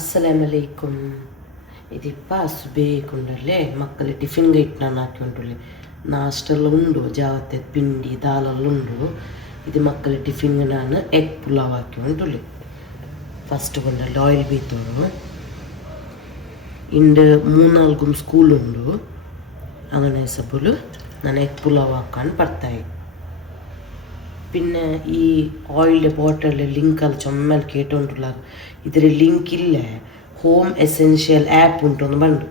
ಅಸ್ಸಲಾಮ್ ಅಲೈಕುಮ್. ಇದಿಪ್ಪ ಸುಬೇಕುಂಡಲ್ಲೇ ಮಕ್ಕಳು ಟಿಫಿನ್ಗೆ ಇಟ್ಟು ನಾನು ಹಾಕಿ ಉಂಟುಳ್ಳಿ ನಾಷ್ಟೆಲ್ಲ ಉಂಡು ಜಾವತ್ತೆ ಪಿಂಡಿ ದಾಲೆಲ್ಲ ಉಂಡು. ಇದು ಮಕ್ಕಳ ಟಿಫಿನ್ಗೆ ನಾನು ಎಗ್ ಪುಲಾವ್ ಹಾಕಿ ಉಂಟುಳ್ಳಿ. ಫಸ್ಟ್ ಒಂದಲ್ಲಿ ಆಯಿಲ್ ಬೀತೋಡು ಇಂಡು 3-4 ಸ್ಕೂಲ್ ಉಂಡು അങ്ങനെ ಸಬ್ಬಲು ನಾನು ಎಗ್ ಪುಲಾವ್ ಹಾಕೊಂಡು ಬರ್ತಾಯಿ. പിന്നെ ഈ ഓയിലിൻ്റെ ബോട്ടലിൽ ലിങ്കെല്ലാം ചുമ്മാൽ കേട്ടോണ്ടുള്ള ഇതിൽ ലിങ്ക് ഇല്ല. ഹോം എസെൻഷ്യൽ ആപ്പ് ഉണ്ടോന്ന് പറഞ്ഞു.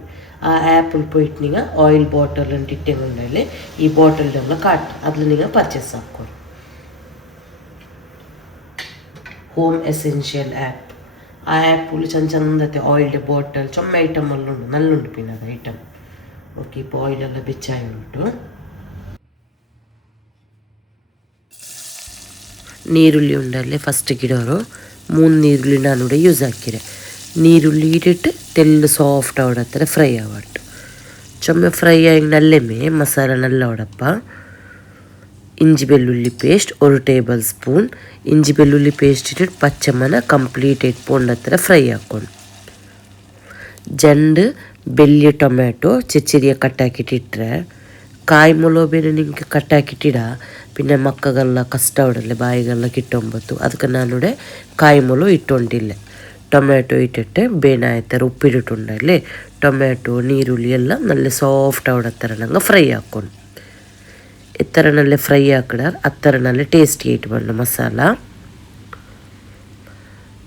ആ ആപ്പിൽ പോയിട്ട് നിങ്ങൾ ഓയിൽ ബോട്ടൽ ഇട്ടുണ്ടെങ്കിൽ ഈ ബോട്ടലിൻ്റെ ഉള്ള കാട്ട് അതിൽ നിങ്ങൾ പർച്ചേസ് ആക്കോ. ഹോം എസെൻഷ്യൽ ആപ്പ് ആ ആപ്പിൽ ചന്തത്തെ ഓയിലിൻ്റെ ബോട്ടൽ ചുമ്മാ ഐറ്റം എല്ലാം ഉണ്ട്, നല്ലുണ്ട്. പിന്നെ അത് ഐറ്റം ഓക്കെ. ഇപ്പോൾ ഓയിലെല്ലാം ಬೆಚ್ಚಾയി ಉಂಟು. ನೀರುಳ್ಳಿ ಉಂಡಲ್ಲೇ ಫಸ್ಟಿಗೆ ಇಡೋರು 3 ನೀರುಳ್ಳಿ ನಾನಿവിടെ ಯೂಸ್ ಹಾಕಿರೆ. ನೀರುಳ್ಳಿ ಇಟ್ಟಿಟ್ಟು ತೆಲ್ಲು ಸಾಫ್ಟ್ ಆವಡತ್ತರ ಫ್ರೈ ಆವಟ್ಟು ಚೊಮ್ಮೆ ಫ್ರೈ ಆಗಿ ನಲ್ಲೆಮೆ ಮಸಾಲ ನಲ್ಲ ಹೊಡಪ್ಪ. ಇಂಜಿ ಬೆಳ್ಳುಳ್ಳಿ ಪೇಸ್ಟ್ 1 ಟೇಬಲ್ ಸ್ಪೂನ್ ಇಂಜಿ ಬೆಳ್ಳುಳ್ಳಿ ಪೇಸ್ಟ್ ಇಟ್ಟಿಟ್ಟು ಪಚ್ಚಮ್ಮನ ಕಂಪ್ಲೀಟ್ ಇಟ್ಕೊಂಡತ್ತರ ಫ್ರೈ ಹಾಕ್ಕೊಂಡು ಜಂಡು ಬೆಳ್ಳಿ ಟೊಮ್ಯಾಟೊ ಚೆಚ್ಚರಿಯ ಕಟ್ಟಾಕಿಟ್ಟಿಟ್ರೆ ಕಾಯಿ ಮೊಲೋಬೇನೆ ನಿಂಗೆ ಕಟ್ಟಾಕಿಟ್ಟಿಡ പിന്നെ മക്കൾക്കെല്ലാം കഷ്ടപ്പെടല്ലേ ബായിಗೆಲ್ಲ കിട്ടുമ്പോൾ ಅದಕ್ಕೆ ನಾನಿവിടെ ಕಾಯಿ ಮೊಲು ಇಟ್ಟೊಂಡಿಲ್ಲ. ಟೊಮ್ಯಾಟೊ ಇಟ್ಟಿಟ್ಟು ಬೇನಾಯ್ತಾರೆ ಉಪ್ಪಿಟ್ಟಿട്ടുണ്ടല്ലേ ಟೊಮ್ಯಾಟೊ ನೀರುಳ್ಳಿ ಎಲ್ಲ നല്ല ಸಾಫ್ಟ್ ಆವಡತ್ತರ ನಂಗೆ ಫ್ರೈ ಹಾಕ್ಕೊಂಡು ಇತ್ತರ നല്ല ಫ್ರೈ ಹಾಕಿಡಾರ ಅತ್ತರ നല്ല ಟೇಸ್ಟಿ ಆയിട്ട് ಬಂದ ಮಸಾಲ.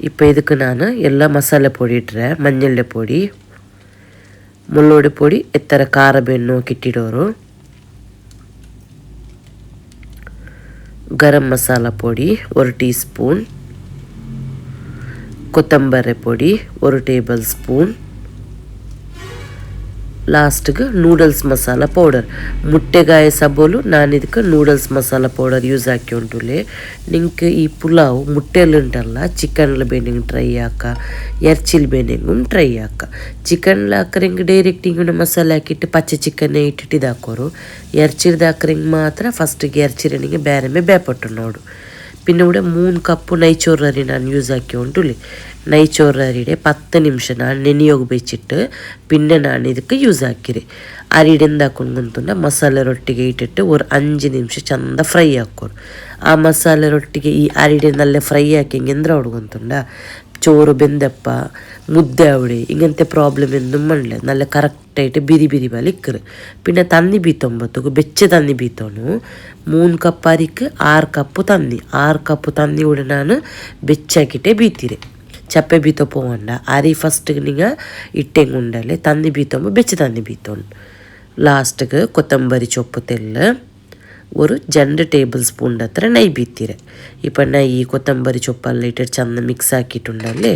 இப்போ ಇದಕ್ಕೆ ನಾನು ಎಲ್ಲ ಮಸಾಲೆ ಪೊಡಿ ಇಟ್ಟರೆ ಮಂಜಳ್ಳೆ ಪೊಡಿ ಮುಳ್ಳೋಡಿ ಪೊಡಿ ಇತ್ತರ ಖಾರ ಬೆನ್ನು ಕಿಟ್ಟಿಡೋರು, ಗರಂ ಮಸಾಲ ಪೊಡಿ 1 ಟೀ ಸ್ಪೂನ್, ಕೊತ್ತಂಬರಿ ಪೊಡಿ 1 ಟೇಬಲ್ ಸ್ಪೂನ್, ಲಾಸ್ಟ್ಗೆ ನೂಡಲ್ಸ್ ಮಸಾಲ ಪೌಡರ್. ಮುಟ್ಟೆಗಾಯ ಸಬೋಲು ನಾನು ಇದಕ್ಕೆ ನೂಡಲ್ಸ್ ಮಸಾಲ ಪೌಡರ್ ಯೂಸ್ ಹಾಕಿ ಉಂಟುಲೆ. ನಿಂಗೆ ಈ ಪುಲಾವ್ ಮುಟ್ಟೆಲ್ಲ ಉಂಟಲ್ಲ ಚಿಕನ್ಲ ಬೇನೆಂಗೆ ಟ್ರೈ ಹಾಕ, ಎರ್ಚಿಲ್ ಬೇನೆಂಗೂ ಟ್ರೈ ಹಾಕ. ಚಿಕನ್ಲ ಹಾಕ್ರೆ ಹಿಂಗೆ ಡೈರೆಕ್ಟ್ ಹಿಂಗೆ ಮಸಾಲೆ ಹಾಕಿಟ್ಟು ಪಚ್ಚೆ ಚಿಕನ್ನೇ ಇಟ್ಟಿಟ್ಟು ಇದು ಹಾಕೋರು. ಎರ್ಚಿರ್ದು ಹಾಕ್ರೆ ಹಿಂಗೆ ಮಾತ್ರ ಫಸ್ಟಿಗೆ ಎರ್ಚಿರನಿಗೆ ಬೇರೆ ಬೇಪಟ್ಟು ನೋಡು. പിന്നെ ഇവിടെ 3 കപ്പ് നൈച്ചോറരി ഞാൻ യൂസ് ആക്കി ഉണ്ടല്ലേ. നൈച്ചോറരിയുടെ 10 നിമിഷം ഞാൻ ನೆನೆಯೋಗಿ വെച്ചിട്ട് പിന്നെ ഞാൻ ಇದಕ್ಕೆ ಯೂಸ್ ಹಾಕಿರಿ. ಅರಿಡೆ ಎಂದಾಕೊಂಡು ಮಸಾಲೆ ರೊಟ್ಟಿಗೆ ಇಟ್ಟಿಟ್ಟು 5 ನಿಮಿಷ ಚಂದ ಫ್ರೈ ಹಾಕೋರು. ಆ ಮಸಾಲೆ ರೊಟ್ಟಿಗೆ ಈ ಅರಿಡೆ ನಲ್ಲ ಫ್ರೈ ಹಾಕಿ ಹಿಂಗೆಂದ್ರೆ ಹುಡುಗಂತುಂಡ ചോറ് ಬೆಂದಪ್ಪ ಮುದ್ದೆ ಅವಡೆ ಹಿಂಗಂತೆ ಪ್ರಾಬ್ಲಮ್ ಎಂದು ಮಾಡಲೆ നല്ല ಕರೆಕ್ಟಾയിട്ട് ಬಿರಿ ಬಾಲಿಕ್ಕರು. പിന്നെ തന്നി ബീത്തൊമ്പത്തുക്ക് ಬೆಚ್ಚ തന്നി ബീത്തോണു 3 ಕಪ್ ಅರಿക്ക് 6 ಕಪ್ಪು ತನ್ನಿ 6 ಕಪ್ಪು ತನ್ನಿ ಕೂಡ ನಾನು ಬೆಚ್ಚಾಕಿಟ್ಟೆ ಬೀತಿರೆ. ಚಪ್ಪೆ ಬೀತೋ പോവണ്ട. അരി ഫസ്റ്റ് നിങ്ങൾ ഇട്ടെങ്ക് ഉണ്ടല്ലേ തന്നി ബീത്തോമ്പോൾ ಬೆಚ್ಚ തന്നി ബീത്തോണു. ലാസ്റ്റിಗೆ ಕೊತ್ತಂಬರಿ ಚೊಪ್ಪು ತೆಲ್ಲು 2 ಟೇಬಲ್ ಸ್ಪೂನ್ ಹತ್ರ ನೈ ಬೀತೀರೆ. ಇಪ್ಪ ನೈ ಕೊತ್ತಂಬರಿ ಚೊಪ್ಪೆಲ್ಲ ಇಟ್ಟಿಟ್ಟು ಚಂದ ಮಿಕ್ಸ್ ಹಾಕಿಟ್ಟುಂಡಲ್ಲೇ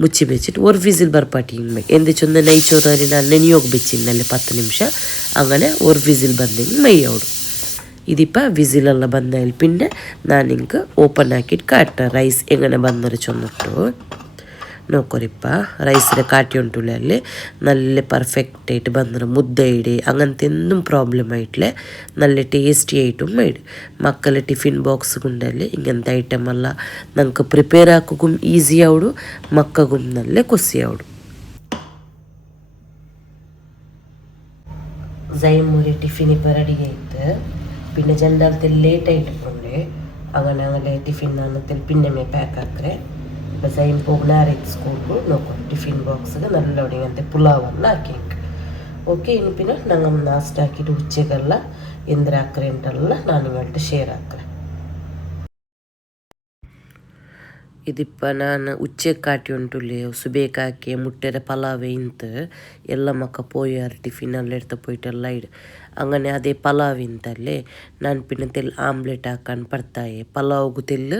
ಮುಚ್ಚಿ ಬೆಚ್ಚಿಟ್ಟು 1 ವಿಸಿಲ್ ಬರ್ಪಾಟಿ ಹಿಂಗೆ ಎಂದೆ ಚಂದ ನೈ ಚೋರಿ ನಾನು ನೆನೆಯೋಗಿ ಬೆಚ್ಚಿನಲ್ಲೇ 10 ನಿಮಿಷ അങ്ങനെ 1 ವಿಸಿಲ್ ಬಂದಂಗೆ ಮೈ ಅವಡು. ഇതിപ്പ വിസിലെല്ലാം ಬಂದಾಯಿಲ್ പിന്നെ ನಾನು ಹಿಂಗೆ ಓಪನ್ ಹಾಕಿಟ್ಟು ಕಾಟ ರೈಸ್ ಹೆಂಗನೆ ಬಂದರೆ ಚೊಂದಿಟ್ಟು നോക്കോരിപ്പ റൈസിലെ കാട്ടി ഉണ്ടല്ലേ ಅಲ್ಲಿ നല്ല പെർഫെക്റ്റ് ആയിട്ട് ಬಂದ್ರೆ ಮುದ್ದೆ ಇಡಿ അങ്ങനത്തെ എന്തും പ്രോബ്ലം ആയിട്ടില്ല നല്ല ടേസ്റ്റി ആയിട്ടും മേട്. മക്കളെ ಟಿಫಿನ್ ಬಾಕ್ಸ್ ಗುಂಡಲ್ಲಿ ಇಂಗಂತ ಐಟಮ್ ಎಲ್ಲ ನಂಗೆ ಪ್ರಿಪೇರ್ ಹಾಕೋಗೂ ಈಸಿ ಆವಡು ಮಕ್ಕಗೂ നല്ല ಖುಷಿ ಆವಡು. ജൈമൂരി ಟಿಫിನ್ ഇപ്പോൾ റെഡി ആയിട്ട് പിന്നെ ജണ്ടാലത്തെ ലേറ്റ് ആയിട്ട് പോണ്ടേ അങ്ങനെ ಟಿಫಿನ್ ಅನ್ನತ್ತೆ പിന്നെ ಪ್ಯಾಕ್ ಹಾಕ್ರೆ. ഇപ്പോൾ സൈൻ പോകുന്ന സ്കൂളിൽ നോക്കും ಟಿಫಿನ್ ಬಾಕ್ಸ್ಗೆ നല്ല ಹೊಡಿಗಂತೆ ಪುಲಾವನ್ನು ಹಾಕಿ ಓಕೆ. ಇನ್ನು പിന്നെ ഞങ്ങൾ നാസ്റ്റ് ആക്കിയിട്ട് ഉച്ചക്കെಲ್ಲ ಎಂದ್ರೆ ಹಾಕ್ರೆ ಅಂತೆಲ್ಲ ನಾನು ಹೇಳ್ಬಿಟ್ಟು ಶೇರ್ ಹಾಕ್ರೆ. ഇതിപ്പോൾ ഞാൻ ഉച്ചക്ക് കാട്ടി ഉണ്ടല്ലേ സുബേക്കാക്കി മുട്ടയുടെ പലാവ് ಇಂತ ಎಲ್ಲ ಮಕ್ಕ പോയാറ് ಟಿಫಿನಲ್ಲಿ എടുത്ത് പോയിട്ടെಲ್ಲ ഇട് അങ്ങനെ അതേ ಪಲಾವ್ ಇಂತಲ್ಲೇ ನಾನು പിന്നെ ತೆಲ್ ಆಮ್ಲೆಟ್ ಹಾಕೊಂಡು ಬರ್ತಾಯಿ. ಪಲಾವ್ಗೂ ತೆಲ್ಲು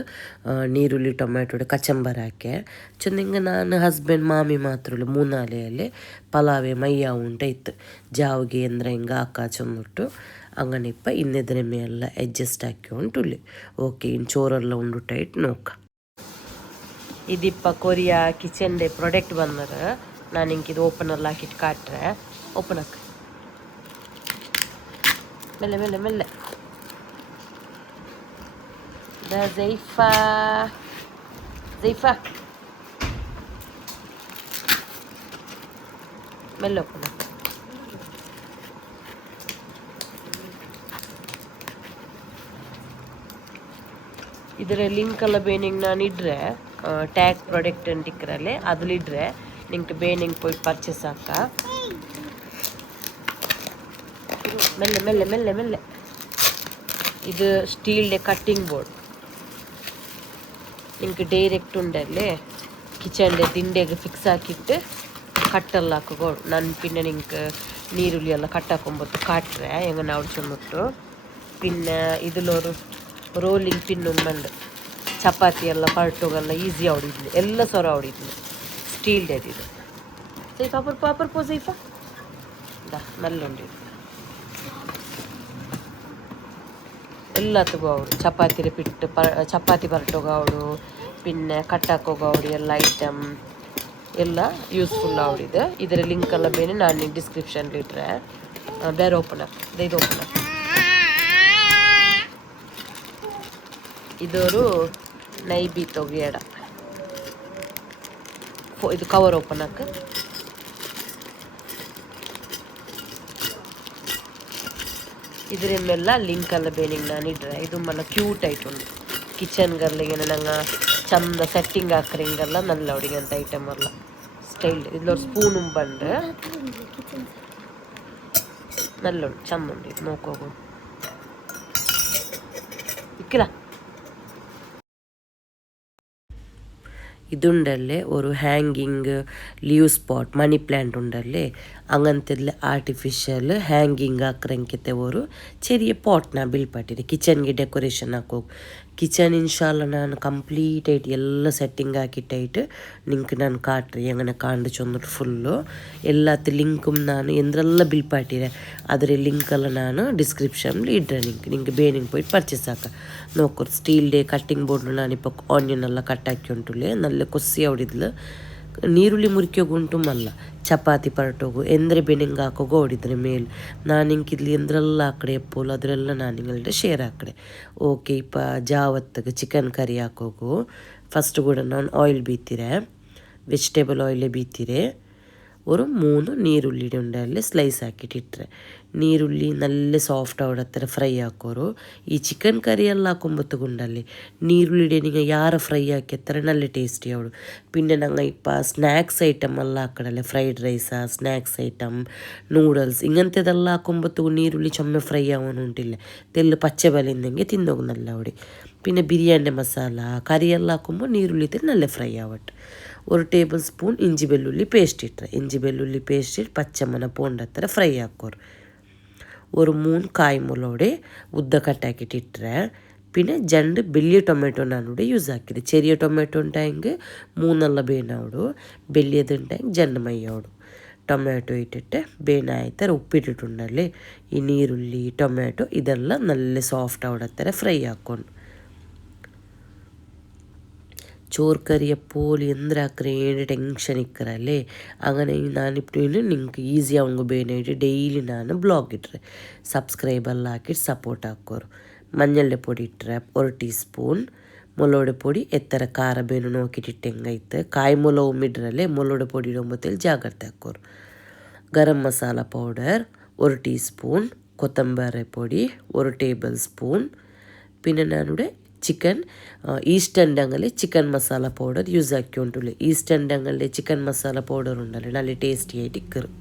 ನೀರುಳ್ಳಿ ಟೊಮ್ಯಾಟೊ ಕಚಂಬರ್ ಹಾಕಿ ಚಂದಿಂಗ ನಾನು ಹಸ್ಬೆಂಡ್ ಮಾಮಿ ಮಾತ್ರ 3 ಪಲಾವೇ ಮಯ್ಯ ಉಂಟಾಯ್ತು ಜಾವಿಗೆ ಅಂದ್ರೆ ಹಿಂಗೆ ಹಾಕ ಚಂದಿಟ್ಟು അങ്ങനെ ഇപ്പം ഇന്നെതിരെ മേലെಲ್ಲ ಅಡ್ಜಸ್ಟ್ ಹಾಕಿ ಉಂಟುಳ್ಳಿ. ಓಕೆ ಇನ್ನು ಚೋರೆಲ್ಲ ಉಂಡುಟಾಯ್ತು ನೋಕ. ಇದಿಪ್ಪ ಕೊರಿಯಾ ಕಿಚನ್ದೇ ಪ್ರಾಡಕ್ಟ್ ಬಂದರೆ ನಾನು ಹಿಂಗೆ ಇದು ಓಪನಲ್ಲಿ ಹಾಕಿಟ್ಟು ಕಾಟ್ರೆ ಓಪನ್ ಹಾಕ ಮೆಲ್ಲೆ ಮೆಲ್ಲೆ ಮೆಲ್ಲೆ ಝೈಫಾ ಮೆಲ್ಲ ಒಪ್ಪನ ಇದರ ಲಿಂಕ್ ಎಲ್ಲ ಬೇನಿಂಗ್ ನಾನು ಇಡ್ರೆ ಟ್ಯಾಗ್ ಪ್ರಾಡಕ್ಟ್ ಅಂಟಿಕ್ಕರಲ್ಲೇ ಅದ್ಲಿಡ್ರೆ ನಿಂಗೆ ಬೇನಿಂಗ್ போய் ಪರ್ಚೇಸ್ ಆಕ ಮೆಲ್ಲೆ ಮೆಲ್ಲೆ ಮೆಲ್ಲೆ ಮೆಲ್ಲೆ ಇದು ಸ್ಟೀಲ್ ಕಟ್ಟಿಂಗ್ ಬೋರ್ಡ್ ನಿಂಗೆ ಡೈರೆಕ್ಟ್ ಉಂಡಲ್ಲಿ ಕಿಚನ್ಲೆ ದಿಂಡೆಗೆ ಫಿಕ್ಸ್ ಹಾಕಿಟ್ಟು ಕಟ್ಟೆಲ್ಲ ಹಾಕೋಡು ನಾನು ಪಿನ್ನೆ ನಿಂಗೆ ನೀರುಳ್ಳಿ ಎಲ್ಲ ಕಟ್ಟಾಕೊಂಬತ್ತು ಕಾಟ್ರೆ ಹೆಂಗೆ ನಾವು ಚೊನ್ನುಟ್ಟು ಪಿನ್ನೆ ಇದಿಲ್ಲೋರು ರೋಲಿಂಗ್ ಪಿನ್ ಉಂಬಂಡು ಚಪಾತಿ ಎಲ್ಲ ಪರ್ಟೋಗೆಲ್ಲ ಈಸಿ ಹೊಡಿದ್ಲು ಎಲ್ಲ ಸೊರ ಹೊಡಿದ್ಲು ಸ್ಟೀಲ್ದೇ ಇದು ಸೈಫ್ ಪಾಪರ್ ಪೋ ಸೈಫ ಮೆಲ್ಲುಂಡಿ ಎಲ್ಲ ತಗೋಡು ಚಪಾತಿ ಪಿಟ್ಟು ಚಪಾತಿ ಪರ್ಟೋಗೌಡು ಪಿನ್ನೆ ಕಟ್ಟಾಕೋಗೌಡು ಎಲ್ಲ ಐಟಮ್ ಎಲ್ಲ ಯೂಸ್ಫುಲ್ ಆವಡಿದೆ ಇದರ ಲಿಂಕ್ ಎಲ್ಲ ಬೇನೆ ನಾನು ನಿಂಗೆ ಡಿಸ್ಕ್ರಿಪ್ಷನ್ಲಿ ಇಟ್ರೆ ಬೇರೆ ಓಪನ್ ಆಪ್ ಇದು ಓಪನ್ ಆಪ್ ಇದವರು ನೈಬಿ ತೊಗೆಯಡ ಇದು ಕವರ್ ಓಪನ್ ಹಾಕ ಇದರ ಮೇಲೆಲ್ಲ ಲಿಂಕ್ ಎಲ್ಲ ಬೇನಿಂಗ್ ನಾನು ಇಡ್ರೆ ಇದು ಮಲ್ಲ ಕ್ಯೂಟ್ ಆಯ್ತುಂಡು ಕಿಚನ್ಗಲ್ಲಿಗೆ ನಂಗೆ ಚಂದ ಸೆಟ್ಟಿಂಗ್ ಹಾಕ್ರಿಂಗೆಲ್ಲ ನಲ್ಲ ಹೊಡಿಗಂತ ಐಟಮ್ ಎಲ್ಲ ಸ್ಟೈಲ್ ಇದ್ಲೊರು ಸ್ಪೂನು ಬಂದು ನಲ್ಲುಂಡು ಚಂದ ಉಂಡು ಇದು ನೋಕೋಗು ಇಕ್ಕಿಲ್ಲ ഇതുണ്ടല്ലേ ഒരു ഹാങ്ങിങ് ലീവ് സ്പോട്ട് മണി പ്ലാന്റ് ഉണ്ടല്ലേ അങ്ങനത്തെ ആർട്ടിഫിഷ്യൽ ഹാങ്ങിങ് ആക്രമിക്കത്തെ ഒരു ചെറിയ പോട്ട്ನ ബിൽಪಟ್ಟಿದೆ ಕಿಚನ್ಗೆ ಡೆಕೋರೇಷನ್ ಹಾಕೋ ಕಿಚನ್ ಇನ್ಶಾಲ್ಲ ನಾನು ಕಂಪ್ಲೀಟ್ ಆയിട്ട് ಎಲ್ಲ ಸೆಟ್ಟಿಂಗ್ ಹಾಕಿಟ್ಟಾയിട്ട് ನಿಂಗೆ ನಾನು ಕಾಟ್ರಿ അങ്ങനെ കാണിച്ചു തന്നിട്ട് ഫുള്ള് എല്ലാത്ത ലിങ്കും ನಾನು ಎಂದ್ರೆಲ್ಲ ബിൽಪಟ್ಟಿದೆ ಅದರ ಲಿಂಕ್ ಎಲ್ಲ ನಾನು ಡಿಸ್ಕ್ರಿಪ್ಷನ್ಲಿ ಇಡ್ರೆ ನಿಂಗೆ ಬೇನಿಂಗ್ പോയി ಪರ್ಚೇಸ್ ಹಾಕ ನೋಡ್ಕೊರು ಸ್ಟೀಲ್ದೇ ಕಟ್ಟಿಂಗ್ ಬೋರ್ಡ್ ನಾನಿപ്പോൾ ಆನಿಯನ್ ಎಲ್ಲ ಕಟ್ ಹಾಕಿ ಉಂಟುಲೆ നല്ല ಕೊಸಿ ಹೊಡಿದ್ಲು ನೀರುಳ್ಳಿ ಮುರಿಕೋಗುಂಟು ಮಲ್ಲ ಚಪಾತಿ ಪರಟೋಗು ಎಂದ್ರೆ ಬೆನಿಂಗ್ ಹಾಕೋಗು ಹೊಡಿದ್ರೆ ಮೇಲೆ ನಾನು ಹಿಂಗಿದ್ಲಿ ಎಂದ್ರೆಲ್ಲ ಆಕಡೆ ಎಪ್ಪೋಲು ಅದರೆಲ್ಲ ನಾನು ನಿങ്ങളുടെ ಶೇರ್ ಹಾಕಡೆ ಓಕೆ ಇಪ್ಪ ಜಾವತ್ತಿಗೆ ಚಿಕನ್ ಕರಿ ಹಾಕೋಗು ಫಸ್ಟ್ ಕೂಡ ನಾನು ಆಯಿಲ್ ಬೀತಿರೆ ವೆಜಿಟೇಬಲ್ ಆಯಿಲೇ ಬೀತಿರೆ ഒരു 3 നീരുള്ളിയുടെ ഉണ്ടല്ലേ സ്ലൈസ് ആക്കിയിട്ടിട്ടರೆ ನೀರುಳ್ಳಿ നല്ല ಸಾಫ್ಟ್ ಆವಡತ್ತರ ಫ್ರೈ ಹಾಕೋರು ಈ ಚಿಕನ್ ಕರಿ ಎಲ್ಲ ಹಾಕೊಂಬತ್ತುಗುಂಡಲ್ಲಿ ನೀರುಳ್ಳಿ ನಿಂಗೆ ಯಾರ ಫ್ರೈ ಹಾಕಿರ್ತಾರೆ നല്ല ಟೇಸ್ಟಿ ಅವಳು പിന്നെ ഞങ്ങൾ ഇപ്പം സ്നാക്സ് ഐറ്റം എല്ലാം ಹಾಕಡಲೆ ಫ್ರೈಡ್ ರೈಸಾ ಸ್ನ್ಯಾಕ್ಸ್ ಐಟಮ್ ನೂಡಲ್ಸ್ ഇങ്ങനത്തെതെಲ್ಲ ಹಾಕೊಂಬತ್ತು ನೀರುಳ್ಳಿ ಚೊಮ್ಮೆ ಫ್ರೈ ಆಗೋನುಂಟಿಲ್ಲ ತೆಲ್ಲು ಪಚ್ಚೆ ಬಲಿಂದಂಗೆ ತಿಂದೋಗು നല്ല അവിടെ പിന്നെ ബിരിയാണി മസാല കറിയെല്ലാം ಹಾಕೊಂಬೋ ನೀರುಳ್ಳಿ നല്ല ഫ്രൈ ആവട്ടെ ഒരു ടേബിൾ സ്പൂൺ ഇഞ്ചി വെല്ലുള്ളി പേസ്റ്റ് ഇട്ടರೆ ഇഞ്ചി വെല്ലുള്ളി പേസ്റ്റ് ഇട്ട് പച്ചമന പോണ്ടത്ര ഫ്രೈ ಹಾಕೋರು ഒരു 3 കായ്മുളോടെ ഉദ്ദ കട്ടാക്കിയിട്ട് ഇട്ടರೆ പിന്നെ 2 വലിയ ടൊമാറ്റോ ഞാനിവിടെ യൂസ് ആക്കിയത് ചെറിയ ടൊമാറ്റോ ഉണ്ടായെങ്കിൽ 3 ಬೇನಾವಡು വലിയതുണ്ടായെങ്കിൽ 2 ಮೈಯಾವಡು ಟೊಮ್ಯಾಟೊ ಇಟ್ಟಿಟ್ಟು ಬೇನಾಯ್ತರ ಉಪ್ಪಿಟ್ಟಿಟ್ಟುಂಡಲ್ಲಿ ಈ ನೀರುಳ್ಳಿ ಟೊಮ್ಯಾಟೊ ಇದೆಲ್ಲ നല്ല ಸಾಫ್ಟ್ ಆವಡತ್ತರ ಫ್ರೈ ಹಾಕ್ಕೊಂಡು ചോറ് കറിയെപ്പോലെ എന്തിനാക്കറേ ടെൻഷൻ ഇക്കറല്ലേ അങ്ങനെ ഞാനിപ്പോൾ നിങ്ങൾക്ക് ഈസി ആവുമ്പോൾ ಬೇನಾയിട്ട് ಡೈಲಿ ನಾನು ಬ್ಲಾಗ್ ಇಟ್ಟರೆ ಸಬ್ಸ್ಕ್ರೈಬೆಲ್ಲ ಹಾಕಿಟ್ಟು ಸಪೋರ್ಟ್ ಹಾಕೋರು മഞ്ഞളുടെ പൊടി ഇട്ടರೆ 1 ಟೀಸ್ಪೂನ್ മുളകുടെ പൊടി എത്ര ಖಾರ ಬೇನು നോക്കിയിട്ട് ಹೆಂಗೈತೆ ಕಾಯಿ ಮೊಲವು ಮಿಡ್ರಲ್ಲೇ ಮುಳಗುಡೆ പൊടി ಇಡುമ്പോತೇಳಿ ಜಾಗ್ರತೆ ಹಾಕೋರು ಗರಂ ಮಸಾಲ ಪೌಡರ್ 1 ಟೀಸ್ಪೂನ್ ಕೊತ್ತಂಬರಿ പൊടി 1 ಟೇಬಲ್ ಸ್ಪೂನ್ പിന്നെ ഞാനിവിടെ ചിക്കൻ ഈസ്റ്റേൺ ഡങ്ങലെ ചിക്കൻ മസാല പൗഡർ യൂസ് ആക്കിക്കൊണ്ടുള്ളൂ ഈസ്റ്റേൺ ഡങ്ങലെ ചിക്കൻ മസാല പൗഡർ ഉണ്ടല്ലോ നല്ല ടേസ്റ്റി ആയിട്ട് ഇക്കറും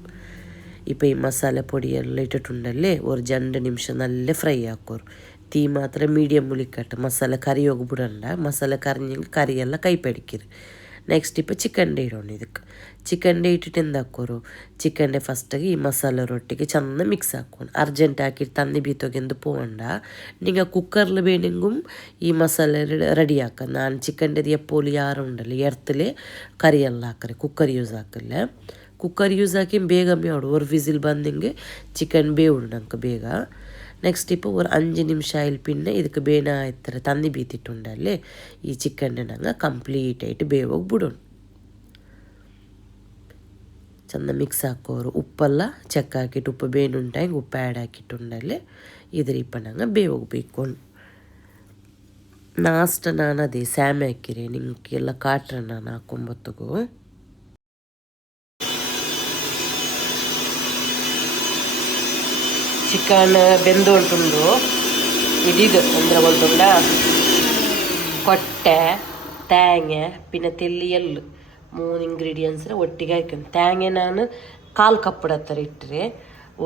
ഇപ്പോൾ ഈ മസാല പൊടിയെല്ലാം ഇട്ടിട്ടുണ്ടല്ലേ ഒരു 2 നിമിഷം നല്ല ഫ്രൈ ആക്കോರು തീ മാത്രം മീഡിയം മുളിക്കട്ടെ മസാല കറി ಹೋಗ್ಬಿಡണ്ട ಮಸಾಲೆ ಕರಿഞ്ഞെങ്കിൽ ಕರಿಯೆಲ್ಲ ಕೈ ಪಡಿಕಿರು ನೆಕ್ಸ್ಟ್ ഇപ്പോൾ ಚಿಕನ್ಡೆ ಇಡೋಣ ಇದಕ್ಕೆ ಚಿಕನ್ಡೆ ಇಟ್ಟಿಟ್ಟು ಎಂದ ಹಾಕೋರು ಚಿಕನ್ಡೆ ಫಸ್ಟಾಗಿ ಈ ಮಸಾಲೆ ರೊಟ್ಟಿಗೆ ಚೆಂದ ಮಿಕ್ಸ್ ಹಾಕೊಂಡು ಅರ್ಜೆಂಟ್ ಹಾಕಿಟ್ಟು ತಂದು ಬೀತೋಗೆಂದು പോകണ്ട നിങ്ങൾ കുക്കറിൽ വേണമെങ്കിലും ഈ മസാല റെഡി ആക്കാം ഞാൻ ചിക്കൻ്റെ എപ്പോഴും ಯಾರುണ്ടല്ലോ ಎರ್ತಲೆ ಕರಿಯೆಲ್ಲ ಹಾಕರೆ ಕುಕ್ಕರ್ ಯೂಸ್ ಹಾಕಲ್ಲ ಕುಕ್ಕರ್ ಯೂಸ್ ಹಾಕಿ ಬೇಗ ಮೇಡು ഒരു ವಿಸಿಲ್ ಬಂದಂಗೆ ಚಿಕನ್ ಬೇವುಡು ನಂಗೆ ಬೇಗ ನೆಕ್ಸ್ಟ್ ഇപ്പോൾ ഒരു 5 നിമിഷം ആയാൽ പിന്നെ ಇದಕ್ಕೆ ಬೇನ ಇತ್ತರ ತಂದು ಬೀತಿಟ್ಟುಂಡಲ್ಲೇ ಈ ಚಿಕನ್ನೇ ನಂಗೆ ಕಂಪ್ಲೀಟ್ ಆയിട്ട് ಬೇವಾಗ ಬಿಡೋಣ ಚೆಂದ ಮಿಕ್ಸ್ ಹಾಕೋರು ಉಪ್ಪೆಲ್ಲ ಚೆಕ್ ಹಾಕಿಟ್ಟು ಉಪ್ಪು ಬೇನುಂಟಾಗಿ ಉಪ್ಪು ಆ್ಯಡ್ ಹಾಕಿಟ್ಟುಂಡಲ್ಲೇ ಇದ್ರ ಇಪ್ಪ ನಂಗೆ ಬೇವಾಗಬೇಕು ನಾಷ್ಟ ನಾನು ಅದೇ ಸ್ಯಾಮೆ ಹಾಕಿರಿ ನಿಮಗೆಲ್ಲ ಕಾಟ್ರೆ ನಾನು ಹಾಕೊಂಬತ್ತಗು ಚಿಕನ್ ಬೆಂದು ಉಂಟುಂಡು ಇದಿದು ಅಂದ್ರೆ ಉಂಟುಂಡ ಕೊಟ್ಟೆ ತೇಂಗೆ ಪಿನ್ನ ತೆಲ್ಲಿ ಎಳ್ಳು 3 ಇಂಗ್ರೀಡಿಯೆಂಟ್ಸ್ ಒಟ್ಟಿಗೆ ಹಾಕೊಂಡು ತೇಂಗೆ ನಾನು 1/4 ಕಪ್ ಹತ್ತಿರ ಇಟ್ಟರೆ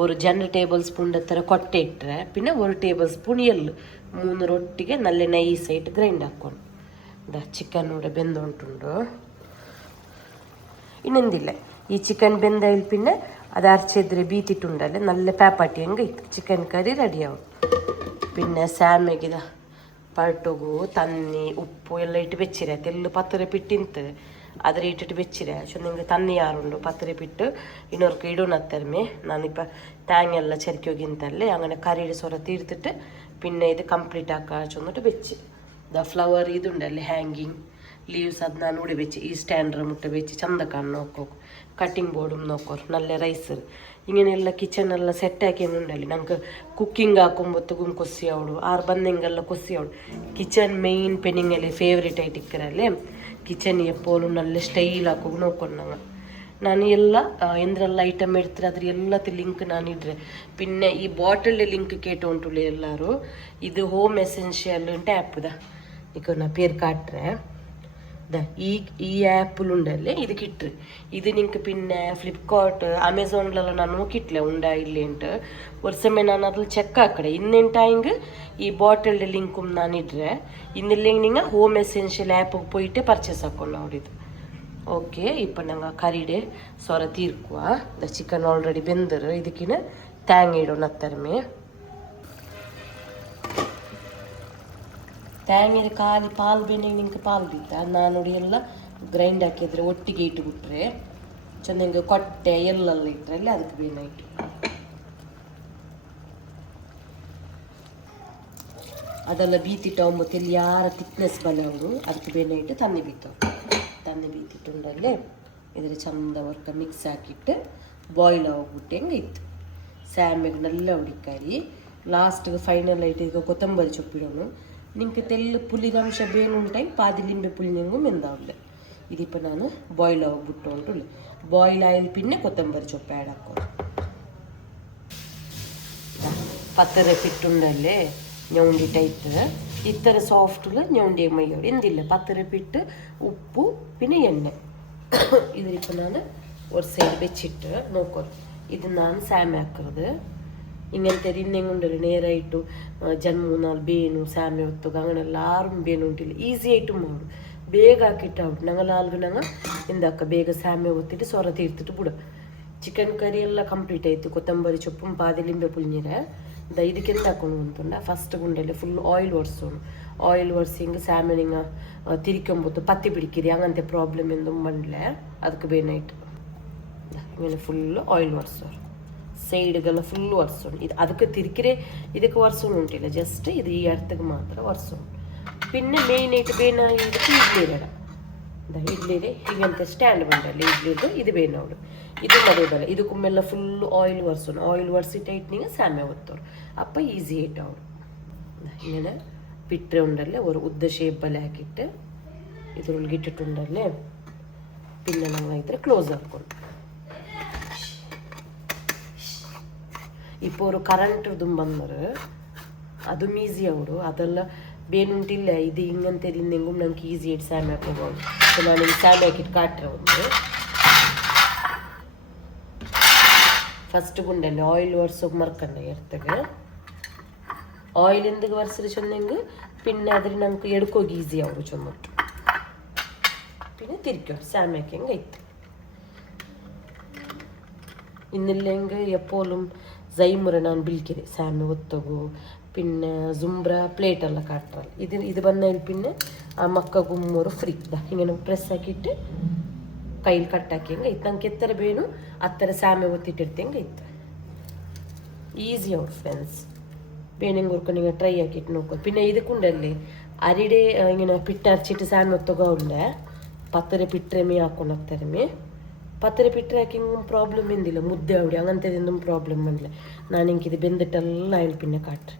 1 2 ಟೇಬಲ್ ಸ್ಪೂನ್ ಹತ್ತಿರ ಕೊಟ್ಟೆ ಇಟ್ಟರೆ ಪಿನ್ನ 1 ಟೇಬಲ್ ಸ್ಪೂನ್ ಎಳ್ಳು 3 ರೊಟ್ಟಿಗೆ ನಲ್ಲೆ ನೈಸ್ ಆയിട്ട് ಗ್ರೈಂಡ್ ಹಾಕ್ಕೊಂಡು ಚಿಕನ್ ಕೂಡ ಬೆಂದು ಉಂಟುಂಡು ಇನ್ನೊಂದಿಲ್ಲ ಈ ಚಿಕನ್ ಬೆಂದ ಪಿನ್ನ ಅದು ಅರ್ಚಿದ್ರೆ ಬೀತಿಟ್ಟುಂಡಲ್ಲೇ ನಲ್ಲೆ ಪ್ಯಾಪಾಟಿ ಹಂಗೆ ಇತ್ತು ಚಿಕನ್ ಕರಿ ರೆಡಿ ಆವು പിന്നെ ಸ್ಯಾಮೆಗಿದ ಪರ್ಟುಗು ತನ್ನಿ ಉಪ್ಪು ಎಲ್ಲ ಇಟ್ಟು ಬೆಚ್ಚಿರೆ ತೆಲ್ಲು ಪತ್ತರೆ ಪಿಟ್ಟಿಂತು ಅದ್ರ ಇಟ್ಟಿಟ್ಟು ಬೆಚ್ಚಿರೆ ಸೊ ನಿಂಗೆ ತನ್ನಿ ಯಾರುಂಡು ಪತ್ತರೆ ಪಿಟ್ಟು ಇನ್ನೊರ್ಕು ಇಡೋನತ್ತರ್ಮೆ ನಾನಿಪ್ಪ തേങ്ങയെല്ലാം ചെറുക്കി ಹೋಗಿಂತಲ್ಲೇ അങ്ങനെ കറിയുടെ സ്വര തീർത്തിട്ട് പിന്നെ ഇത് കംപ്ലീറ്റ് ആക്കാൻ ചൊന്നിട്ട് വെച്ച് ഫ്ലവർ ഇതുണ്ടല്ലേ ഹാങ്കിങ് ലീവ്സ് ಅದು ನಾನು ಉಡಿ വെച്ച് ഈ സ്റ്റാൻഡർ മുട്ട വെച്ച് ಚಂದ ಕಾಣ್ ನೋಕೋ ಕಟ್ಟಿಂಗ್ ಬೋರ್ಡು ನೋಕೋರು നല്ല ರೈಸ್ ഇങ്ങനെയുള്ള കിച്ചണെಲ್ಲ ಸೆಟ್ ആക്കിയുണ്ടല്ലേ നമുക്ക് കുക്കിംഗ് ആക്കുമ്പോഴത്തേക്കും കൊസ്സി ಅವಳು ಆರು ಬಂದಂಗೆಲ್ಲ ಕೊಸಿ ಅವಳು ಕಿಚನ್ ಮೇಯ್ನ್ ಪೆನ್ನಿಂಗಲ್ಲಿ ಫೇವ್ರೇಟ್ ಆയിട്ട് ಇಕ್ಕರಲ್ಲೇ ಕಿಚನ್ ಎಪ್ಪೋಲು നല്ല ಸ್ಟೈಲ್ ಹಾಕೋಗಿ ನೋಡ್ಕೊಂಡು ನಂಗೆ ನಾನು ಎಲ್ಲ ಎಂದ್ರೆಲ್ಲ ಐಟಮ್ ಇಡ್ತಾರೆ ಅದ್ರ ಎಲ್ಲದ ಲಿಂಕ್ ನಾನು ಇಡ್ರೆ പിന്നെ ಈ ಬಾಟಲ್ ಲಿಂಕ್ ಕೇಟು ಉಂಟುಳ್ಳಿ ಎಲ್ಲರೂ ಇದು ಹೋಮ್ ಎಸೆನ್ಷಿಯಲ್ ಅಂತ ಆ್ಯಪ್ದ ಈಗ ನಾ ಪೇರು ಕಾಟ್ರೆ ഈ ആപ്പിലുണ്ടല്ലേ ഇത് കിട്ടും ഇത് നിങ്ങൾക്ക് പിന്നെ ഫ്ലിപ്കാർട്ട് അമേസോണിലെല്ലാം ನಾನು നോക്കിയിട്ടില്ല ഉണ്ടാ ഇല്ലേಂಟು ഒരു സമയം ನಾನು അതിൽ ಚೆಕ್ ಹಾಕಡೆ ಇನ್ನೆಂಟಾಯಿಂಗ್ ಈ ಬಾಟಲ್ ಲಿಂಕು ನಾನು ಇಡ್ರೆ ಇನ್ನಿല്ലെങ്കിൽ നിങ്ങൾ ಹೋಮ್ ಎಸೆನ್ಷಿಯಲ್ ಆ್ಯಪಿಗೆ പോയിട്ട് ಪರ್ಚೇಸ್ ಹಾಕೊಂಡು ನೋಡಿದ್ದು ಓಕೆ ಇಪ್ಪ ನಂಗೆ ಕರಿಡೆ ಸ್ವರ ತೀರ್ಕುವ ಚಿಕನ್ ಆಲ್ರೆಡಿ ಬೆಂದರು ಇದಕ್ಕಿನ ತೇಂಗೆ ಇಡೋಣ ಹತ್ತರ್ಮೆ ತೇಂಗೆರೆ ಖಾಲಿ ಪಾಲು ಬೆಣ್ಣೆ ನಿಂಗೆ ಪಾಲು ಬಿದ್ದ ನಾನು ನೋಡಿ ಎಲ್ಲ ಗ್ರೈಂಡ್ ಹಾಕಿದ್ರೆ ಒಟ್ಟಿಗೆ ಇಟ್ಟುಬಿಟ್ರೆ ಚೆನ್ನಾಗಿ ಕೊಟ್ಟೆ ಎಲ್ಲೆಲ್ಲ ಇಟ್ಟರೆ ಅಲ್ಲಿ ಅದಕ್ಕೆ ಬೇನೆ ಇಟ್ಟು ಅದೆಲ್ಲ ಬೀತಿಟ್ಟು ಒಂಬತ್ತು ಇಲ್ಲಿ ಯಾರ ತಿಕ್ನೆಸ್ ಬಲವರು ಅದಕ್ಕೆ ಬೇನೆ ಇಟ್ಟು ತನ್ನಿ ಬೀತವು ತನ್ನಿ ಬೀತಿಟ್ಟುಂಡಲ್ಲೇ ಇದ್ರ ಚಂದ ವರ್ಕ ಮಿಕ್ಸ್ ಹಾಕಿಟ್ಟು ಬಾಯ್ಲ್ ಹೋಗ್ಬಿಟ್ಟು ಹೆಂಗೆ ಇತ್ತು ಸ್ಯಾಮಿಗೆ നല്ല ಹುಡಿಕಾರಿ ಲಾಸ್ಟ್ಗೆ ಫೈನಲ್ ಆയിട്ട് ಈಗ ಕೊತ್ತಂಬರಿ ಚೊಪ್ಪಿಡೋನು ನಿಂಗೆ ತೆಲ್ಲು ಪುಲಿನಂಶ ಬೇನುಂಟಾಗಿ ಪಾದಿ ಲಿಂಬೆ ಪುಲಿನಂಗೂ ಮೆಂದಾವಲೆ ಇದಿಪ್ಪ ನಾನು ಬಾಯ್ಲ್ ಹೋಗ್ಬಿಟ್ಟು ಉಂಟು ಬಾಯ್ಲ್ ಆಯಿಲ್ ಪಿನ್ನೆ ಕೊತ್ತಂಬರಿ ಚೊಪ್ಪು ಆ್ಯಡ್ ಹಾಕೋದು ಪತ್ತರೆ ಪಿಟ್ಟುಂಡಲ್ಲೇ ഞൗണ്ടി ടൈപ്പ് ഇത്ര സോഫ്റ്റുള്ള ഞൗണ്ടി മയ്യോട് എന്തില്ല പത്തര പിട്ട് ഉപ്പു പിന്നെ എണ്ണ ഇതിലിപ്പോൾ ഞാൻ ഒരു സൈഡ് വെച്ചിട്ട് നോക്കൂ ഇത് ഞാൻ സാമ ആക്കുന്നത് ഇങ്ങനത്തെ ಇನ್ನೆಂಗುಂಡಲ್ಲ ನೇರಾಯಿಟ್ಟು ಜನ್ಮೂನಾಲ್ ಬೇನು ಸ್ಯಾಮೆ ಹೊತ್ತುಗ അങ്ങനെಲ್ಲ ಆರು ಬೇನು ಉಂಟಿಲ್ಲ ಈಸಿ ಆಯಿಟ್ಟು ಮಾಡು ಬೇಗ ಹಾಕಿಟ್ಟು ಔಟ್ ನಂಗಲಾಲ್ಗು ನಂಗೆ ಎಂದಕ್ಕ ಬೇಗ ಸ್ಯಾಮೆ ಒತ್ತಿಟ್ಟು ಸೊರ ತೀರ್ತಿಟ್ಟು ಬಿಡು ಚಿಕನ್ ಕರಿ ಎಲ್ಲ ಕಂಪ್ಲೀಟ್ ಆಯಿತು ಕೊತ್ತಂಬರಿ ಚೊಪ್ಪು ಪಾದಿ ಲಿಂಬೆ ಪುಳಿನೀರೆ ಇದಕ್ಕೆ ಎಂತ ಹಾಕೊಂಡು ಉಂಟುಂಡ ಫಸ್ಟ್ ಗುಂಡಲ್ಲಿ ಫುಲ್ ಆಯಿಲ್ ಒರೆಸೋಣ ಆಯಿಲ್ ಒರೆಸಿಂಗ್ ಸ್ಯಾಮನಿಂಗ ತಿರ್ಕೊಂಬತ್ತು ಪತ್ತಿ ಬಿಡಿಕಿರಿ ಹಂಗಂತೆ ಪ್ರಾಬ್ಲಮ್ ಎಂದು ಬಂಡ್ಲೆ ಅದಕ್ಕೆ ಬೇನಾಯ್ತು ಇങ്ങനെ ಫುಲ್ಲು ಆಯಿಲ್ ಒರೆಸೋರು ಸೈಡ್ಗೆಲ್ಲ ಫುಲ್ಲು ಒರೆಸೋಣ ಇದು ಅದಕ್ಕೆ ತಿರ್ಕಿರೆ ಇದಕ್ಕೆ ಒರೆಸೋಣ ಉಂಟಿಲ್ಲ ಜಸ್ಟ್ ಇದು ಈ ಅರ್ಥಕ್ಕೆ ಮಾತ್ರ ಒರೆಸೋಣ പിന്നെ മെയിനായിട്ട് ಬೇನ ಇದಕ್ಕೆ ಇಡ್ಲಿ ಬೇಡ ಇಡ್ಲಿದೆ ಹೀಗಂತ ಸ್ಟ್ಯಾಂಡ್ ಬಂಡಲ್ಲಿ ಇಡ್ಲಿದು ಇದು ಬೇನೋಡು ಇದು ಮದುವೆಬಲ್ಲ ಇದಕ್ಕೊಮ್ಮೆಲ್ಲ ಫುಲ್ಲು ಆಯಿಲ್ ಒರೆಸೋಣ ಆಯಿಲ್ ಒರೆಸಿಟ್ಟು ಇಟ್ಟಿನಿಗೆ ಸ್ಯಾಮೆ ಒತ್ತೋರು ಅಪ್ಪ ಈಸಿ ಆಯ್ತು ಅವಳು ಇങ്ങനെ ಬಿಟ್ಟರೆ ಉಂಡಲ್ಲೇ ഒരു ಉದ್ದ ಶೇಪಲ್ಲಿ ಹಾಕಿಟ್ಟು ಇದ್ರೊಳಗೆ ಇಟ್ಟಿಟ್ಟುಂಡಲ್ಲೇ പിന്നെ ನಂಗೆ ಇದ್ರೆ ಕ್ಲೋಸ್ ಹಾಕ್ಕೊಂಡು ഇപ്പോൾ ഒരു കറണ്ട് ಬಂದರು ಅದು ಈಸಿ ಅವಡು ಅದೆಲ್ಲ ಬೇನುಂಟಿಲ್ಲ ಇದು ಹಿಂಗಂತೆ ಹಿಂಗೆಂಗೂ ನಂಗೆ ಈಸಿ ಆയിട്ട് ಸ್ಯಾಮೆ ಹಾಕೋಬೋದು ಸೊ ನಾನು ಹಿಂಗೆ ಸ್ಯಾಮೆ ಹಾಕಿಟ್ಟು ಕಾಟ್ರೆ ಒಂದು ಫಸ್ಟ್ ಗುಂಡಲ್ಲಿ ಆಯಿಲ್ ಒರೆಸೋಕೆ ಮರ್ಕಂಡ ಎರ್ತಗೆ ಆಯಿಲ್ ಎಂದಿಗೆ ಒರೆಸಿದ್ರೆ ಚೆನ್ನಂಗೆ പിന്നെ അതിന് നമുക്ക് എടുക്കോಗಿ ഈസി ആവും ചൊന്നിട്ട് പിന്നെ തിരിക്കും സ്യാമെ ಹಾಕಿ ಹೆಂಗೆ ಐತೆ ಇನ್ನಿല്ലെങ്കിൽ ಎಪ್ಪೋലും ಜೈಮುರ ನಾನು ಬಿಲ್ಕಿದೆ ಸ್ಯಾಮೆ ಒತ್ತಗು പിന്നെ ജുംബ്ര പ്ലേറ്റെല്ല കാട്ടറൽ ഇത് വന്നതിൽ പിന്നെ ആ മക്ക ഗുമ്മൂറ് ഫ്രീ ഇങ്ങനെ പ്രസ് ആക്കിയിട്ട് കയ്യിൽ കട്ടാക്കിയെങ്കിൽ ഇತ್ತು നമുക്ക് എത്ര വേണു അത്ര സാമ ഒത്തിട്ടെടുത്തെങ്കിൽ ഇತ್ತು ഈസി ഔട്ട് ഫ്രണ്ട്സ് വേണമെങ്കിൽ നിങ്ങൾ ട്രൈ ആക്കിയിട്ട് നോക്കുക പിന്നെ ഇതൊക്കെയുണ്ടല്ലേ അരിടെ ഇങ്ങനെ പിട്ടരച്ചിട്ട് സാമ ഒത്തുക ഉണ്ട് പത്തര പിട്ടരമേ ಹಾಕೊಂಡು ಹೋಗ್ತಾರಮೇ പത്തര പിട്ടര ಹಾಕಿಂಗ್ ಪ್ರಾಬ್ಲಮ್ ಎಂದಿಲ್ಲ ಮುದ್ದೆ ಅವಡಿ അങ്ങനത്തേതൊന്നും ಪ್ರಾಬ್ಲಮ್ ಬಂದಿಲ್ಲ ನಾನು ಹಿಂಗೆ ಇದು ಬೆಂದಿಟ್ಟೆಲ್ಲ ಆಯಿಲ್ പിന്നെ ಕಾಟ್ರಿ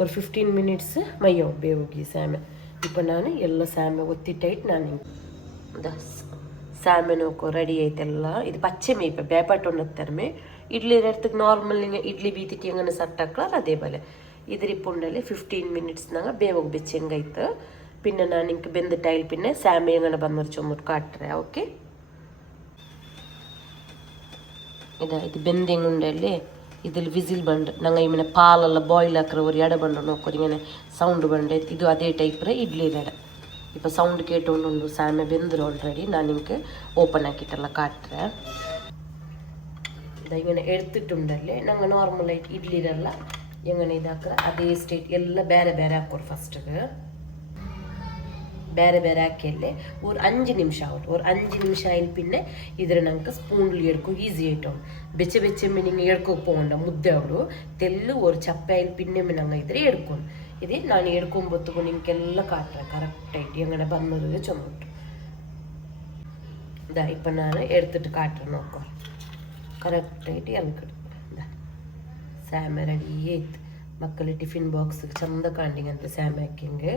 ஒரு 15 மினிட்ஸு மையம் ಬೇವುಗಿ ಸ್ಯಾಮೆ இப்போ ನಾನು ಎಲ್ಲ ಸ್ಯಾಮೆ ಒತ್ತಿಟ್ಟಾಯ್ತು ನಾನು ಹಿಂಗೆ ಸ್ಯಾಮೆ ನೋಕೋ ರೆಡಿ ಆಯ್ತೆಲ್ಲ ಇದು ಪಚ್ಚೆ ಮೇಯ್ಪ ಬೇಪಾಟೊಂಡು ಹತ್ತಾರಮೇ ഇഡ്ഡലി എടുത്ത് നോർമൽ നിങ്ങൾ ഇഡ്ഡലി ബീത്തിട്ട് എങ്ങനെ സട്ടാക്കളാൽ അതേപോലെ ഇതിരിപ്പുണ്ടല്ലേ 15 മിനിറ്റ്ಸ್ನಾಗ ಬೇವಾಗ ಬೆಚ್ಚಂಗೈತೆ പിന്നെ ನಾನು ನಿಂಗೆ ಬೆಂದಿಟ್ಟೈಲ್ പിന്നെ ಸ್ಯಾಮಿ എങ്ങനെ ಬಂದರು ಚೊಮ್ಮಟ್ಟು ಕಾಟ್ರೆ ಓಕೆ ಇದು ಬೆಂದೆಂಗುಂಡಲ್ಲಿ ഇതിൽ വിസിൽ ബണ്ട് ഞങ്ങൾ ഇങ്ങനെ പാലെല്ലാം ബോയിൽ ആക്കുന്ന ഒരു ഇട ബണ്ട് നോക്കും ഇങ്ങനെ സൗണ്ട് ബണ്ട് ഇത് അതേ ടൈപ്പ് ഇഡ്ഡലിയുടെ ഇട ഇപ്പോൾ സൗണ്ട് കേട്ടുകൊണ്ടുണ്ട് സാമ വെന്തിരും ഓൾറെഡി ഞാൻ നിങ്ങൾക്ക് ഓപ്പൺ ആക്കിയിട്ടെಲ್ಲ കാട്ടുറെ ഇങ്ങനെ എടുത്തിട്ടുണ്ടല്ലേ ഞങ്ങൾ നോർമലായിട്ട് ഇഡ്ഡലിയിലെಲ್ಲ എങ്ങനെ ഇതാക്കുക അതേ സ്റ്റേറ്റ് എല്ലാം ಬೇರೆ ಬೇರೆ ಹಾಕೋರು ಫಸ್ಟಿಗೆ ಬೇರೆ ಬೇರೆ ಹಾಕಿಯಲ್ಲೇ ഒരു 5 നിമിഷ ആവട്ടെ ഒരു 5 നിമിഷ ആയാൽ പിന്നെ ഇതിൽ ഞങ്ങൾക്ക് സ്പൂണിൽ എടുക്കും ഈസി ആയിട്ടോ വെച്ച് നിങ്ങൾ എടുക്കും പോകണ്ട മുദ്ദ അവಳು തെല്ല് ഒരു ചപ്പയായാൽ പിന്നെ ഞങ്ങൾ ഇതിൽ എടുക്കും ഇത് ഞാൻ എടുക്കുമ്പോഴത്തേക്കും നിങ്ങൾക്കെല്ലാം കാട്ടുക കറക്റ്റായിട്ട് എങ്ങനെ വന്നത് ചുമട്ടു ഇതാ ഇപ്പം ഞാൻ എടുത്തിട്ട് കാട്ടുക നോക്കാം കറക്റ്റായിട്ട് എനിക്കെടുക്കും ഇതാ സാമ റെഡി ആಯ್ತು മക്കൾ ಟಿಫಿನ್ ಬಾಕ್ಸ್ಗೆ ಚಂದ ಕಾಣಿಂಗಂತೆ ಸ್ಯಾಮ್ ಹಾಕಿಂಗೆ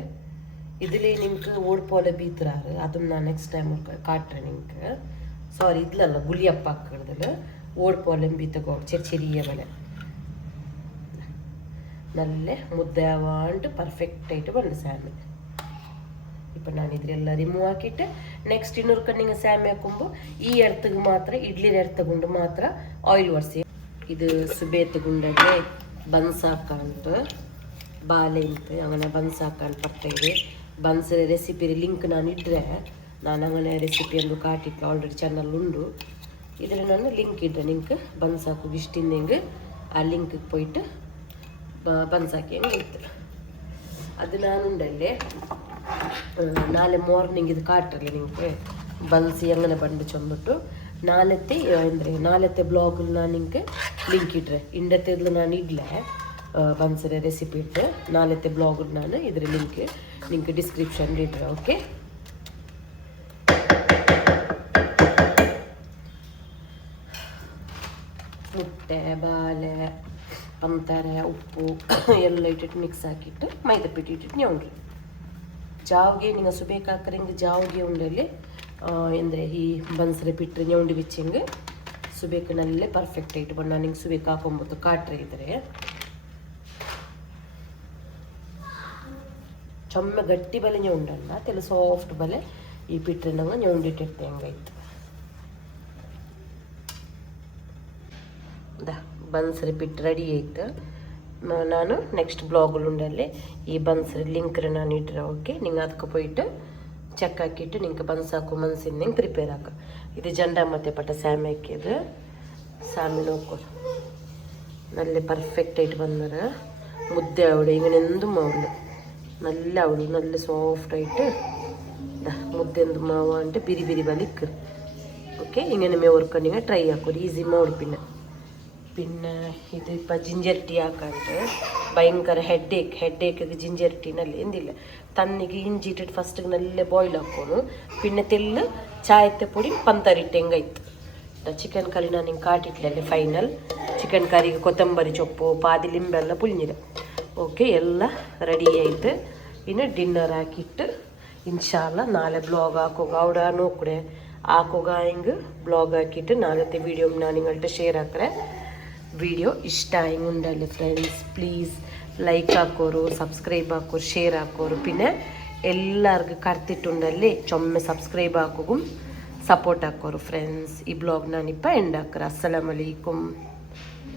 ഇതിലേ നിങ്ങൾക്ക് ഓട് പോലെ ബീത്തറാറ് അതും ഞാൻ നെക്സ്റ്റ് ടൈം കാട്ടുறேன் നിങ്ങൾക്ക് സോറി ഇതിലല്ല ഗുലിയപ്പാക്കുന്നതിൽ ഓട് പോലെ ബീത്തക്കോ ചെറിയ പോലെ നല്ല മുദ്ദാവാണ്ട് പെർഫെക്റ്റായിട്ട് ಬಂದು ಸ್ಯಾಮ್ ഇപ്പം ഞാൻ ഇതിലെല്ലാം റിമൂവ് ആക്കിയിട്ട് നെക്സ്റ്റ് ಇನ್ನೊರ್ಕ നിങ്ങൾ ಸ್ಯಾಮ್ ಹಾക്കുമ്പോൾ ഈ എടത്തുക്ക് മാത്രം ഇഡ്ഡലിയുടെ എടത്ത് കൊണ്ട് മാത്രം ഓയിൽ ಒರೆಸಿ ഇത് സുബേത്ത് ಗುಂಡಗೆ ಬನ್ಸಾಕಂತ ಬಾಲೆಂತ അങ്ങനെ ಬನ್ಸಾಕಂತ ಪರ್ತಿದೆ ಬನ್ಸ್ ರೆಸಿಪಿ ಲಿಂಕ್ ನಾನು ಇಟ್ಟರೆ ನಾನು അങ്ങനെ ರೆಸಿಪಿ ಒಂದು ಕಾಟಿಟ್ಟು ಆಲ್ರೆಡಿ ಚಾನಲ್ ಉಂಡು ഇതിൽ ನಾನು ಲಿಂಕ್ ಇಟ್ಟರೆ ನಿಂಗೆ ಬನ್ಸಾಕು ಇಷ್ಟಿಂದೆಂಗೆ ಆ ಲಿಂಕ್ಗೆ പോയിട്ട് ಬನ್ಸಾಕಿ ಹೆಂಗೆ ಇತ್ತು ಅದು ನಾನುಂಡಲ್ಲೇ ನಾಳೆ ಮಾರ್ನಿಂಗ್ ಇದು ಕಾಟ್ರಲ್ಲ ನಿಂಗೆ ಬನ್ಸಿ അങ്ങനെ ಬಂದು ಚೊಂಬಿಟ್ಟು നാളത്തെ ബ്ലോഗിൽ ഞാൻ നിങ്ങൾക്ക് ലിങ്ക് ഇട്ടേ ഇണ്ടത്തേതിൽ ഞാൻ ഇടില്ല ബൻസിൻ്റെ റെസിപ്പി ഇട്ട് നാളത്തെ ബ്ലോഗിൽ ഞാൻ ഇതിൽ ലിങ്ക് നിങ്ങൾക്ക് ഡിസ്ക്രിപ്ഷനിൽ ഇട്ടേ ഓക്കെ മുട്ട ബാല് പന്തര ഉപ്പു എല്ലാം ഇട്ടിട്ട് മിക്സ് ആക്കിയിട്ട് മൈദപ്പിಟ್ಟು ഇട്ടിട്ട് ഞൗണ്ടി ಜಾವ್ಗೆ ನೀವು ಸುಬೇಕ್ ಹಾಕ್ರಂಗೆ ಜಾವ್ಗೆ ಉಂಡಲ್ಲಿ ಅಂದರೆ ಈ ಬನ್ಸರೆ ಬಿಟ್ಟರೆ ഞೌണ്ടി ಬಿಚ್ಚಂಗೆ ಸುಬೇಕ್ ನಲ್ಲೇ ಪರ್ಫೆಕ್ಟ್ ಆയിട്ട് ಬಣ್ಣ ನಿಂಗೆ ಸುಬೇಕ್ ಹಾಕೊಂಬೋದು ಕಾಟ್ರೆ ಇದ್ರೆ ಚೊಮ್ಮೆ ಗಟ್ಟಿ ಬಲೆ ഞೌണ്ടಲ್ಲ ತೆಲು ಸಾಫ್ಟ್ ಬಲೆ ಈ ಬಿಟ್ಟರೆ ನಂಗೆ ഞೌണ്ടിಟ್ಟಿರ್ತೆ ಹೆಂಗಾಯ್ತು ಬನ್ಸರೆ ಬಿಟ್ಟು ರೆಡಿ ಆಯ್ತು ನಾನು ನೆಕ್ಸ್ಟ್ ബ്ലോഗിലുണ്ടല്ലേ ഈ ബൻസ് ലിങ്ക് ನಾನು ഇട്ടರೆ ഓക്കെ നിങ്ങൾ ಅದಕ್ಕೆ പോയിട്ട് ಚೆಕ್ ಹಾಕಿಟ್ಟು ನಿಂಗೆ ಬನ್ಸ್ ಹಾಕೋ ಮನ್ಸಿನ ನಿಂಗೆ ಪ್ರಿಪೇರ್ ಹಾಕ ಇದು ಜಂಡ ಮತ್ತೆ ಪಟ್ಟ ಸ್ಯಾಮ್ ಹಾಕಿയത് സ്യാമി നോക്കൂ നല്ല പെർഫെക്റ്റ് ആയിട്ട് വന്നത് മുദ്ദ അവിടെ ഇങ്ങനെ എന്തും മാവില്ല നല്ല അവള് നല്ല സോഫ്റ്റ് ആയിട്ട് മുദ്ദ എന്തും മാവാണ്ട് ബിരി ബിരി വലിക്ക് ഓക്കെ ഇങ്ങനെ മേവർക്കണ്ടിങ്ങ ട്രൈ ആക്കും ഈസി മാവി പിന്നെ ഇത് ഇപ്പം ജിഞ്ചർ ടീ ಹಾಕಂತ ഭയങ്കര ഹെഡേക്ക് ജിഞ്ചർ ടീನಲ್ಲಿ എന്തില്ല തന്നിക്ക് ഇഞ്ചി ഇട്ടിട്ട് ഫസ്റ്റ് നല്ല ബോയിൽ ಹಾಕೋನು പിന്നെ തെല്ല് ചായത്തെ പൊടി ಪಂತರಿಟ್ಟು ಹೆಂಗಾಯ್ತು ಚಿಕನ್ ಕರಿ ನಾನು ಹಿಂಗೆ ಕಾಟಿಟ್ಲಲ್ಲಿ ಫೈನಲ್ ಚಿಕನ್ ಕರಿಗೆ ಕೊತ್ತಂಬರಿ ಸೊಪ್ಪು ಪಾದಿ ಲಿಂಬೆಲ್ಲ ಪುಳಿഞ്ഞിದೆ ಓಕೆ ಎಲ್ಲ ರೆಡಿ ಆಯ್ತು ಇನ್ನು ಡಿನ್ನರ್ ಹಾಕಿಟ್ಟು ಇನ್ಶಾಲ್ಲ ನಾಳೆ ಬ್ಲಾಗ್ ಹಾಕೋಗ അവിടെ നോക്കണേ ಹಾಕೋಗ ಹಿಂಗೆ ಬ್ಲಾಗ್ ಹಾಕಿಟ್ಟು നാളത്തെ വീഡിയോ ഞാൻ നിങ്ങളുടെ ഷെയർ ആക്കറേ വീഡിയോ ഇഷ്ടമായെങ്കിൽ ഫ്രണ്ട്സ് പ്ലീസ് ലൈക്ക് ആക്കോರು സബ്സ്ക്രൈബ് ആക്കോರು ഷെയർ ആക്കോರು പിന്നെ എല്ലാവർക്കും കറുത്തിട്ടുണ്ടല്ലേ ചൊമ്മ സബ്സ്ക്രൈബ് ആക്കുകയും സപ്പോർട്ട് ആക്കോರು ಫ್ರೆಂಡ್ಸ್ ಈ ಬ್ಲಾಗ್ ನಾನಿಪ್ಪ ಎಂಡ್ ಹಾಕ್ರೆ ಅಸ್ಸಲಾಮು ಅಲೈಕುಮ್